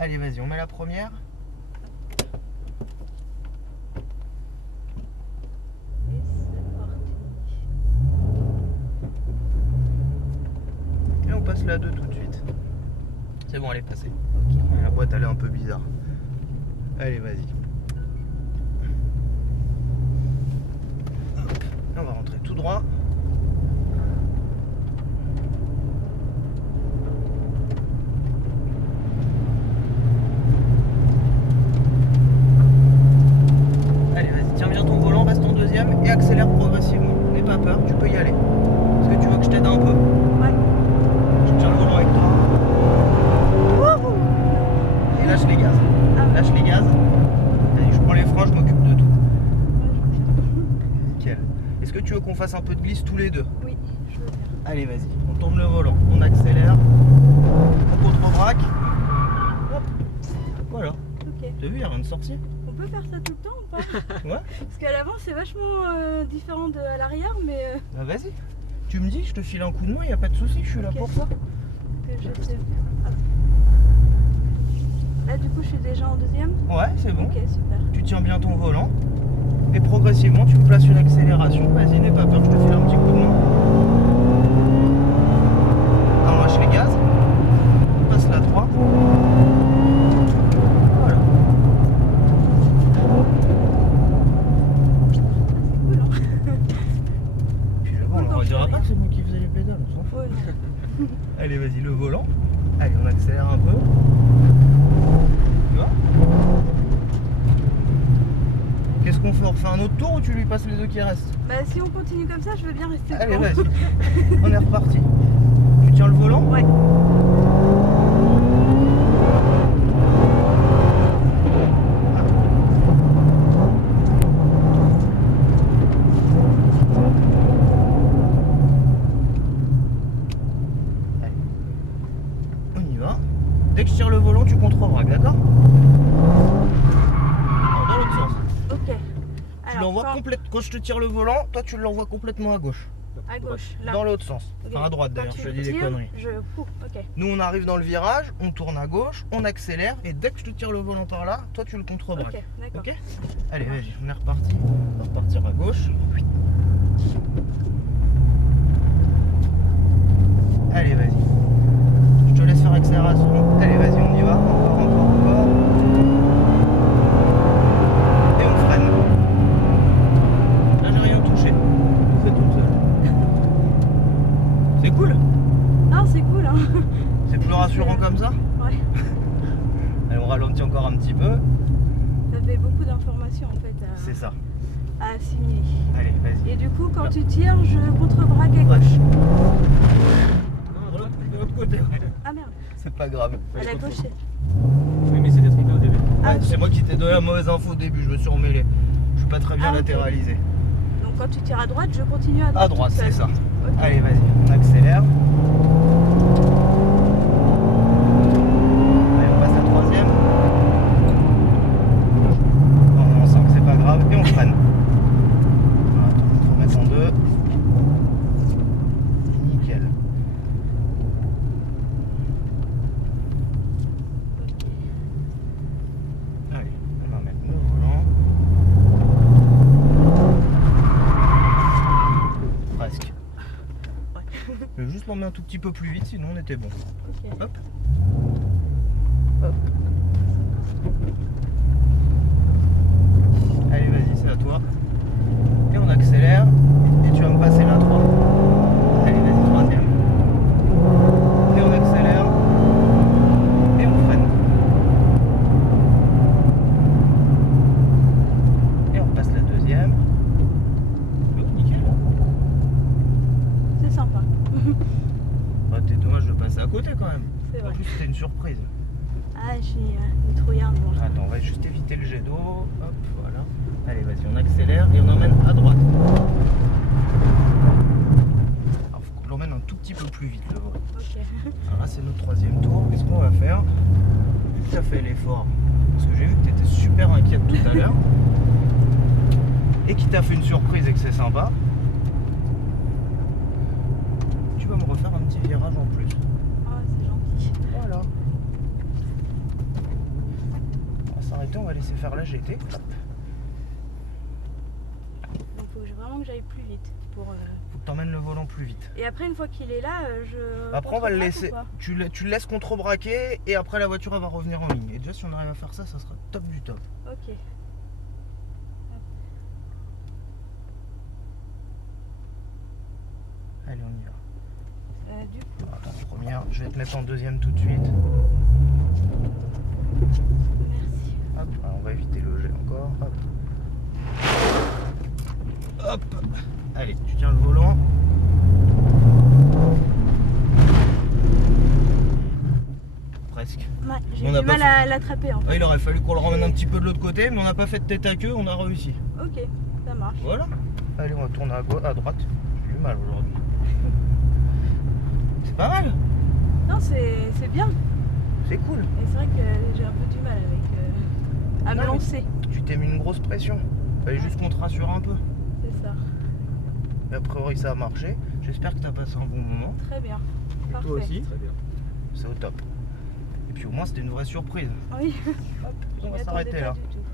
Allez, vas-y, on met la première. Et c'est parti. Et on passe la 2 tout de suite. C'est bon, elle est passée. Ok. La boîte, elle est un peu bizarre. Allez, vas-y. Hop. On va rentrer tout droit. Allez, vas-y, tiens bien ton volant, reste en deuxième et accélère progressivement. N'aie pas peur, tu peux y aller. Est-ce que tu veux que je t'aide un peu? Ouais. Je tiens le volant avec toi. Wouhou. Et lâche les gaz. Ah. Lâche les gaz. Vas-y, je prends les freins, je m'occupe de tout. Nickel. Est-ce que tu veux qu'on fasse un peu de glisse tous les deux? Oui, je veux bien. Allez, vas-y, on tourne le volant, on accélère, on contre-braque. Hop. Voilà. Ok. T'as vu, il n'y a rien de sorti. On peut faire ça tout le temps ou pas? Ouais. Parce qu'à l'avant c'est vachement différent de à l'arrière, mais Bah vas-y. Tu me dis, je te file un coup de main, il n'y a pas de souci, je suis là Ok. pour ça. que je sais faire. Hop. Là du coup je suis déjà en deuxième. Ouais, c'est bon. Ok, super. Tu tiens bien ton volant. Et progressivement, tu places une accélération. Vas-y, n'aie pas peur, je te file un petit coup de main. On lâche les gaz. On passe la 3. Voilà. C'est cool hein. Puis là, on leur dira pas que c'est moi qui faisais les pédales, on s'en fout. Ouais, non. Allez, vas-y, le volant. Allez, on accélère un peu. Tu vois? Qu'est-ce qu'on fait? On refait un autre tour ou tu lui passes les deux qui restent? Bah si on continue comme ça, je veux bien rester Allez, devant. vas-y. On est reparti. Tu tiens le volant? Ouais. Allez. On y va. Dès que je tire le volant, tu contre-braques, d'accord? Alors, dans l'autre sens. Ok. Tu l'envoies quand- complètement. Quand je te tire le volant, toi tu l'envoies complètement à gauche. à gauche, là. Dans l'autre sens. Ok. Enfin à droite Quand d'ailleurs, tu je te dis des tires, conneries. Ok. Nous on arrive dans le virage, on tourne à gauche, on accélère et dès que je te tire le volant par là, toi tu le contre-braques. Ok, d'accord. Ok? Allez, vas-y, on est reparti. On va repartir à gauche. Allez, vas-y. Je te laisse faire accélération. Allez, vas-y, on y va. Encore. Et on freine. Là, j'ai rien touché. On fait toute seule. C'est cool. Ah, c'est cool hein. C'est plus rassurant comme ça. Ouais. Allez, on ralentit encore un petit peu. Ça fait beaucoup d'informations en fait C'est ça. à assimiler. Allez, vas-y. Et du coup, quand Là. tu tires, je contre-braque à gauche. De l'autre côté, ouais. Ah merde, C'est pas grave. à la gauche c'est. Oui, mais c'était trompé au début. Ah, Ouais, ok. c'est moi qui t'ai donné la mauvaise info au début, je me suis emmêlé. Je suis pas très bien Ah, ok. latéralisé. Donc quand tu tires à droite, je continue à droite. À droite, toute c'est seule. ça. Ok. Allez, vas-y, on accélère. Allez, on passe à la troisième. On est en 5, c'est pas grave. Et on freine. Voilà, attends, on va remettre en 2. Nickel. Allez, on va mettre le volant. Presque. Ouais. Je vais juste l'emmener un tout petit peu plus vite, sinon on était bon. Ok. Hop. Hop. Allez, vas-y, c'est à toi. Et on accélère. Et tu vas me passer la 3. Allez, vas-y, troisième. Et on accélère. Et on freine. Et on passe la deuxième. Hop, nickel. C'est sympa. Bah, t'es dommage de passer à côté quand même. C'est En vrai. plus, c'était une surprise. Ah, je suis une trouillarde moi. Attends, on va juste éviter le jet d'eau. Hop, voilà. Allez, vas-y, on accélère et on emmène à droite. Alors, faut qu'on l'emmène un tout petit peu plus vite, le vent. Ok. Alors là, c'est notre troisième tour. Qu'est-ce qu'on va faire? Vu que tu as fait l'effort, parce que j'ai vu que tu étais super inquiète tout à l'heure, et qu'il t'a fait une surprise et que c'est sympa, tu vas me refaire un petit virage en plus. Ah, c'est gentil. Voilà. arrêter, on va laisser faire la GT. Hop. Donc faut vraiment que j'aille plus vite. Faut que t'emmènes le volant plus vite. Et après, une fois qu'il est là, je. Après, on va le contre-braque laisser. ou pas Tu le laisses contre-braquer et après, la voiture elle va revenir en ligne. Et déjà, si on arrive à faire ça, ça sera top du top. Ok. Allez, on y va. Du coup, Attends, première, je vais te mettre en deuxième tout de suite. merci. Hop, alors on va éviter le jet encore. Hop. Hop. Allez, tu tiens le volant. Presque. Ouais, j'ai On a du pas mal à l'attraper en fait. Ah, il aurait fallu qu'on le ramène un petit peu de l'autre côté, mais on n'a pas fait de tête à queue, on a réussi. Ok, ça marche. Voilà. Allez, on va tourner à droite. J'ai eu mal aujourd'hui. C'est pas mal. Non, c'est bien. C'est cool. Et c'est vrai que j'ai un peu du mal avec à me Non, mais lancer. Tu t'es mis une grosse pression. Fallait juste qu'on te rassure un peu. C'est ça. Mais a priori, ça a marché. J'espère que tu as passé un bon moment. Très bien. Et Parfait. toi aussi. Très bien. C'est au top. Et puis au moins, c'était une vraie surprise. Oui. Hop, Je on m'y va attendais s'arrêter pas là. du tout.